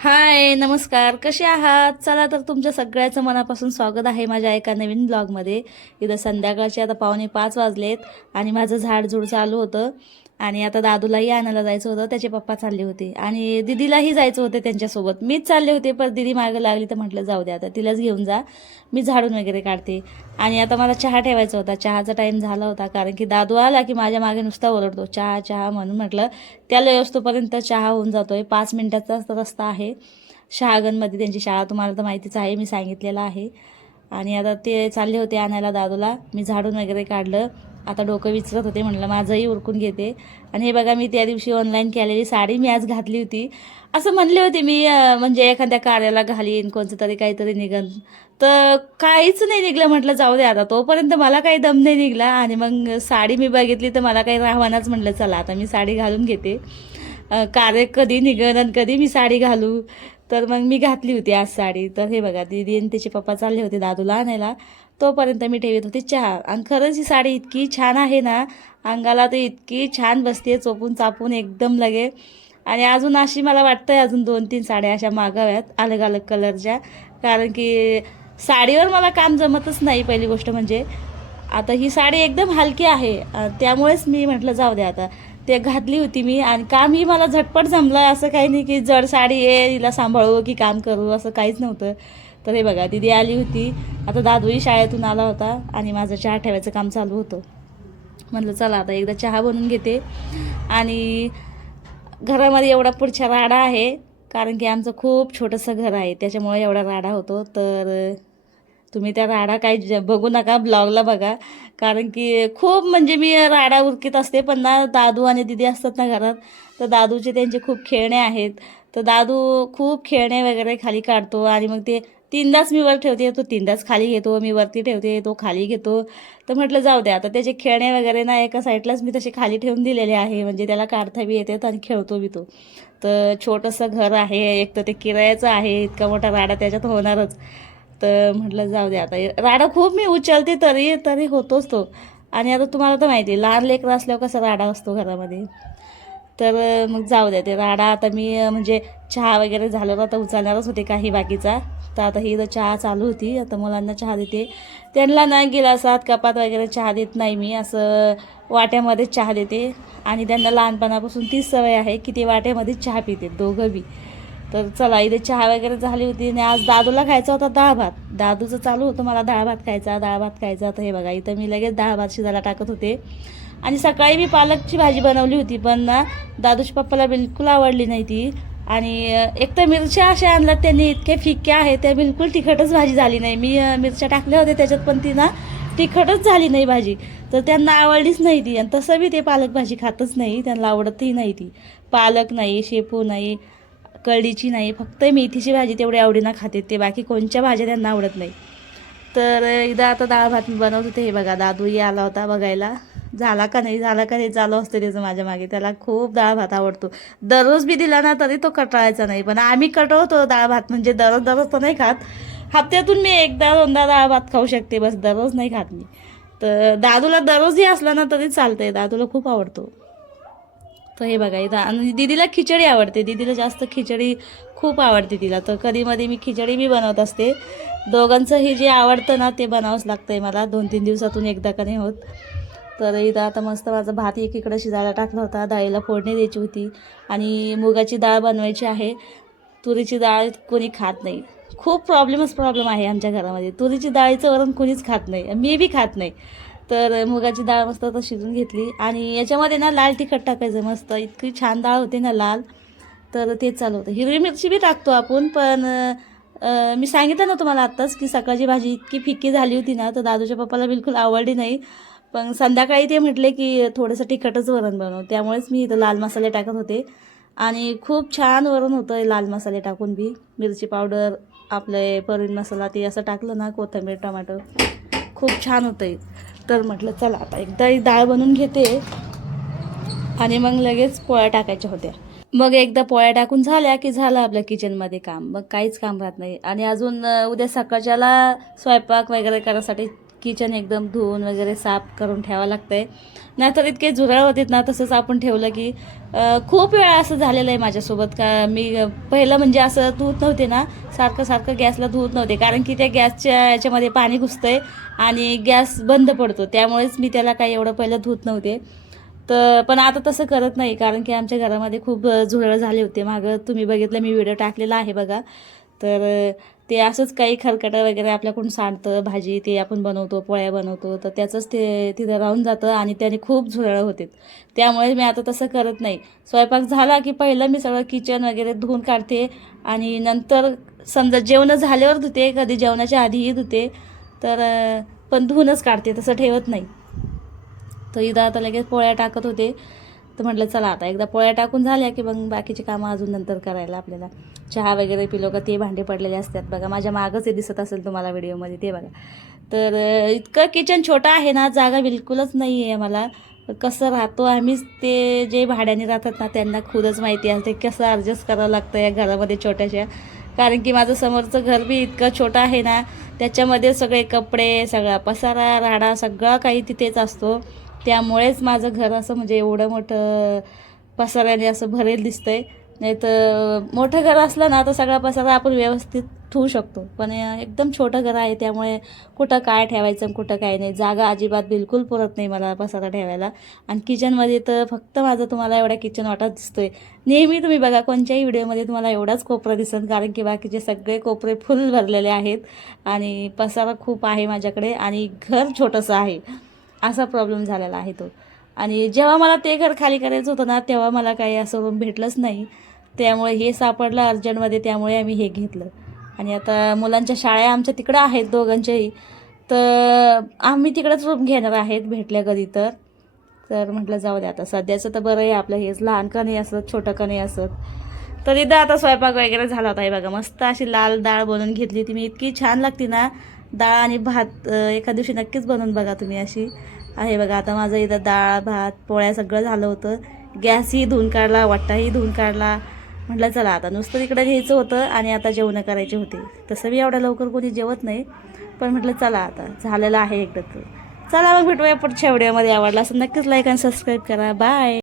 हाय, नमस्कार. कसे आहात? चला तर तुमच्या सगळ्याचं मनापासून स्वागत आहे माझ्या एका नवीन ब्लॉगमध्ये. इथं संध्याकाळचे आता 4:45 वाजलेत आणि माझं झाडझूड चालू होतं. आणि आता दादूलाही आणायला जायचं होतं, त्याचे पप्पा चालले होते आणि दीदीलाही जायचं होतं त्यांच्यासोबत. मीच चालले होते, पण दीदी मागं लागली तर म्हटलं जाऊ द्या, आता तिलाच घेऊन जा, मी झाडून वगैरे काढते. आणि आता मला चहा ठेवायचा होता, चहाचा टाईम झाला होता, कारण की दादू आला की माझ्या मागे नुसता ओरडतो चहा चहा म्हणून. म्हटलं त्याला येऊस्तोपर्यंत चहा होऊन जातोय. 5 मिनिटाचाच रस्ता आहे शहागनमध्ये, त्यांची शाळा तुम्हाला तर माहितीच आहे, मी सांगितलेलं आहे. आणि आता ते चालले होते आणायला दादूला. मी झाडून वगैरे काढलं, आता डोकं विचारत होते, म्हटलं माझंही उरकून घेते. आणि हे बघा, मी त्या दिवशी ऑनलाईन केलेली साडी मी आज घातली होती. असं म्हणले होते मी म्हणजे एखाद्या कार्याला घालीन, कोणतं तरी काहीतरी निघन, तर काहीच नाही निघलं. म्हटलं जाऊ दे आता, तोपर्यंत मला काही दम नाही निघला. आणि मग साडी मी बघितली तर मला काही राहवानाच. म्हटलं चला आता मी साडी घालून घेते, कार्य कधी निघन आणि कधी मी साडी घालू. तर मग मी घातली होती आज साडी. तर हे बघा, दीदी आणि त्याचे पप्पा चालले होते दादूला आणायला, तोपर्यंत मी ठेवत होते चहा. आणि खरंच ही साडी इतकी छान आहे ना, अंगाला तर इतकी छान बसते, चोपून चापून एकदम लगे. आणि अजून अशी मला वाटतंय अजून 2-3 साड्या अशा मागाव्यात अलग अलग कलरच्या, कारण की साडीवर मला काम जमतच नाही पहिली गोष्ट म्हणजे. आता ही साडी एकदम हलकी आहे, त्यामुळेच मी म्हटलं जाऊ द्या आता. ते घातली होती मी आणि कामही मला झटपट जमलं. असं काही नाही की जड साडी आहे हिला सांभाळू की काम करू, असं काहीच नव्हतं. तर हे बघा, दीदी आली होती, आता दादूही शाळेतून आला होता आणि माझं चहा ठेवायचं काम चालू होतं. म्हटलं चला आता एकदा चहा बनवून घेते. आणि घरामध्ये एवढा पुढच्या राडा आहे, कारण की आमचं खूप छोटंसं घर आहे, त्याच्यामुळे एवढा राडा होतो. तर तुम्ही त्या राडा काही बघू नका, ब्लॉगला बघा, कारण की खूप म्हणजे मी राडा उरकीत असते. पण ना दादू आणि दीदी असतात ना घरात, तर दादूचे त्यांचे खूप खेळणे आहेत. तर दादू खूप खेळणे वगैरे खाली काढतो आणि मग ते तीनदाच मी वर ठेवते, तो तीनदाच खाली घेतो, मी वरती ठेवते, तो खाली घेतो. तर म्हटलं जाऊ द्या आता, त्याचे खेळणे वगैरे ना एका साईडलाच मी तसे खाली ठेवून दिलेले आहे, म्हणजे त्याला काढता बी येतात आणि खेळतो बी तो. तर छोटंसं घर आहे, एक तर ते किरायाचं आहे, इतका मोठा राडा त्याच्यात होणारच. तर म्हटलं जाऊ दे आता, राडा खूप मी उचलते तरी तरी होतोच तो. आणि आता तुम्हाला तर माहिती आहे, लहान लेकरं असल्यावर कसा राडा असतो घरामध्ये. तर मग जाऊ द्या ते राडा. आता मी म्हणजे चहा वगैरे झालं, आता उचलणारच होते काही बाकीचा. तर आता ही चहा चालू होती, आता मुलांना चहा देते. त्यांना ना गिलासात कपात वगैरे चहा देत नाही मी, असं वाट्यामध्ये चहा देते. आणि त्यांना लहानपणापासून तीच सवय आहे की ते वाट्यामध्येच चहा पिते दोघं बी. तर चला, इथे चहा वगैरे झाली होती. आणि आज दादूला खायचा होता डाळ भात. दादूचं चालू होतं मला डाळ भात खायचा, डाळ भात खायचा. तर हे बघा, इथं मी लगेच डाळ भात शिजायला टाकत होते. आणि सकाळी मी पालकची भाजी बनवली होती, पण ना दादूच्या पप्पाला बिलकुल आवडली नाही ती. आणि एक तर मिरच्या अशा आणल्यात त्यांनी, इतके फिक्या आहेत त्या, बिलकुल तिखटच भाजी झाली नाही. मी मिरच्या टाकल्या होत्या त्याच्यात, पण ती ना तिखटच झाली नाही भाजी. तर त्यांना आवडलीच नाही ती. आणि तसं बी ते पालक भाजी खातच नाही, त्यांना आवडतही नाही ती. पालक नाही, शेपू नाही, कळीची नाही, फक्त मेथीची भाजी तेवढी आवडीनं खाते ते, बाकी कोणत्या भाज्या त्यांना आवडत नाही. तर एकदा आता डाळ भात मी बनवत होते. हे बघा, दादूही आला होता बघायला, झाला का नाही झाला का नाही चालू असतं त्याचं माझ्या मागे. त्याला खूप डाळ भात आवडतो. दररोज बी दिला ना तरी तो कटाळायचा नाही, पण आम्ही कटवतो डाळ भात, म्हणजे दररोज दररोज तर नाही खात. हप्त्यातून मी एकदा दोनदा डाळ भात खाऊ शकते, बस दररोज नाही खात मी. तर दादूला दररोजही असला ना तरी चालतंय, दादूला खूप आवडतो. तर हे बघा इथं. आणि दीदीला खिचडी आवडते, दीदीला जास्त खिचडी खूप आवडते तिला. तर कधीमध्ये मी खिचडी बी बनवत असते. दोघांचंही जे आवडतं ना ते बनावंच लागतं आहे मला, 2-3 दिवसातून एकदा का नाही होत. तर इथं आता मस्त माझा भात एकीकडे शिजायला टाकला होता, डाळीला फोडणी द्यायची होती. आणि मुगाची डाळ बनवायची आहे. तुरीची डाळ कोणी खात नाही, खूप प्रॉब्लेम आहे आमच्या घरामध्ये. तुरीची डाळीचं वरण कोणीच खात नाही, मी बी खात नाही. तर मुगाची डाळ मस्त आता शिजून घेतली. आणि याच्यामध्ये ना लाल तिखट टाकायचं मस्त, इतकी छान डाळ होते ना लाल. तर तेच चालू होतं. हिरवी मिरची बी टाकतो आपण, पण मी सांगितलं ना तुम्हाला आत्ताच की सकाळची भाजी इतकी फिक्की झाली होती ना, तर दादूच्या पप्पाला बिलकुल आवडली नाही. पण संध्याकाळी ते म्हटले की थोडंसं तिखटच वरण बनव, त्यामुळेच मी इथं लाल मसाले टाकत होते. आणि खूप छान वरण होतं लाल मसाले टाकून बी. मिरची पावडर, आपले पनीर मसाला ते असं टाकलं ना, कोथिंबीर टमाटर, खूप छान होतं आहे. तर म्हटलं चला आता एकदा ही डाळ बनवून घेते आणि मग लगेच पोळ्या टाकायच्या होत्या. मग एकदा पोळ्या टाकून झाल्या की झालं आपल्या किचनमध्ये काम, मग काहीच काम राहत नाही. आणि अजून उद्या सकाळच्याला स्वयंपाक वगैरे करायसाठी किचन एकदम धुवून वगैरे साफ करून ठेवावं लागतं आहे. नाहीतर इतके झुरळ होते ना, तसंच आपण ठेवलं की खूप वेळा असं झालेलं आहे माझ्यासोबत का मी पहिलं म्हणजे असं धुत नव्हते ना, सारखं सारखं गॅसला धुत नव्हते, कारण की त्या गॅसच्या याच्यामध्ये पाणी घुसतं आहे आणि गॅस बंद पडतो, त्यामुळेच मी त्याला काही एवढं पहिलं धुत नव्हते. तर पण आता तसं करत नाही, कारण की आमच्या घरामध्ये खूप झुरळ झाले होते. मागं तुम्ही बघितलं, मी व्हिडिओ टाकलेला आहे बघा. तर ते असंच काही खरकटं वगैरे आपल्याकडून सांडतं, भाजी ते आपण बनवतो, पोळ्या बनवतो, तर त्याचंच ते तिथं राहून जातं आणि त्याने खूप झुरळं होते. त्यामुळे मी आता तसं करत नाही. स्वयंपाक झाला की पहिलं मी सगळं किचन वगैरे धुवून काढते आणि नंतर समजा जेवणं झाल्यावर धुते, कधी जेवणाच्या आधीही धुते. तर पण धुवूनच काढते, तसं ठेवत नाही. तर इथं आता लगेच पोळ्या टाकत होते, तर म्हटलं चला आता एकदा पोळ्या टाकून झाल्या की मग बाकीची कामं अजून नंतर करायला आपल्याला. चहा वगैरे पिलो का ते भांडे पडलेले असतात बघा, माझ्या मागंच हे दिसत असेल तुम्हाला व्हिडिओमध्ये, ते बघा. तर इतकं किचन छोटं आहे ना, जागा बिलकुलच नाही आहे मला. कसं राहतो आम्हीच, ते जे भाड्याने राहतात ना त्यांना खुदच माहिती असते कसं ॲडजस्ट करावं लागतं या घरामध्ये छोट्याशा. कारण की माझं समोरचं घर बी इतकं छोटं आहे ना, त्याच्यामध्ये सगळे कपडे, सगळा पसारा राडा सगळं काही तिथेच असतो. त्यामुळेच माझं घर असं म्हणजे एवढं मोठं पसाऱ्याने असं भरेल दिसतंय. नाही तर मोठं घर असलं ना तर सगळा पसारा आपण व्यवस्थित ठेवू शकतो, पण एकदम छोटं घर आहे त्यामुळे कुठं काय ठेवायचं कुठं काय नाही, जागा अजिबात बिलकुल पुरत नाही मला पसारा ठेवायला. आणि किचनमध्ये तर फक्त माझं तुम्हाला एवढा किचन वाटत दिसतोय. नेहमी तुम्ही बघा कोणत्याही व्हिडिओमध्ये तुम्हाला एवढाच कोपरा दिसेल, कारण की बाकीचे सगळे कोपरे फुल भरलेले आहेत आणि पसारा खूप आहे माझ्याकडे आणि घर छोटंसं आहे. असा प्रॉब्लेम झालेला आहे तो. आणि जेव्हा मला ते घर खाली करायचं होतं ना, तेव्हा मला काही असं रूम भेटलंच नाही. त्यामुळे हे सापडलं अर्जंटमध्ये, त्यामुळे आम्ही हे घेतलं. आणि आता मुलांच्या शाळा आमच्या तिकडं आहेत दोघांच्याही, तर आम्ही तिकडंच रूम घेणार आहेत भेटल्या कधी तर. तर म्हटलं जाऊ दे आता, सध्याचं तर बरं आहे आपलं, हेच लहान का नाही असत, छोटं का नाही असत. तर इथं आता स्वयंपाक वगैरे झाला होता. हे बघा मस्त अशी लाल डाळ बनवून घेतली ती मी, इतकी छान लागते ना डाळ आणि भात. एका दिवशी नक्कीच बनवून बघा तुम्ही अशी. आहे बघा आता माझं इथं डाळ भात पोळ्या सगळं झालं होतं. गॅसही धुवून काढला, वाटाही धुवून काढला. म्हटलं चला आता नुसतं तिकडं घ्यायचं होतं आणि आता जेवणं करायचे होते. तसं मी एवढ्या लवकर कोणी जेवत नाही, पण म्हटलं चला आता झालेलं आहे एकदा तर. चला मग भेटूया पुढच्या व्हिडिओमध्ये. आवडला असं नक्कीच लाईक आणि सबस्क्राईब करा. बाय.